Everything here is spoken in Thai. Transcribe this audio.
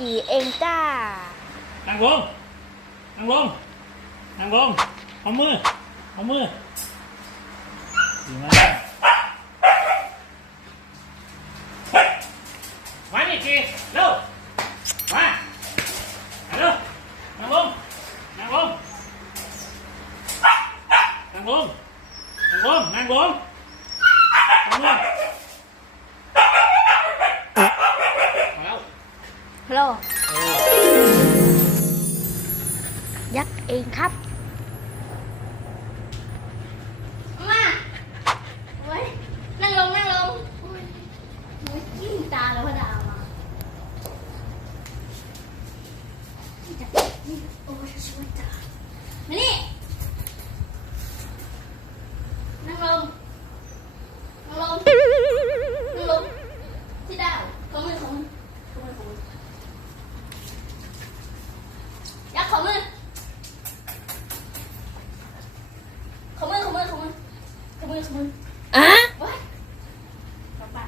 จีเองจ้า นั่งลง นั่งลง นั่งลงเอามือเอามือดีมากมานี่จีเร็ว มาเร็วนั่งลง นั่งลง นั่งลง นั่งลง นั่งลงมาแล้ว ฮัลโหลยักษ์เองครับมาโอ้ยนั่งลงนั่งลงโอ้ยโอ้ยยิ่งตาแล้วพระดาวมาโอ้ยช่วยตามานี่นั่งลง อขอะ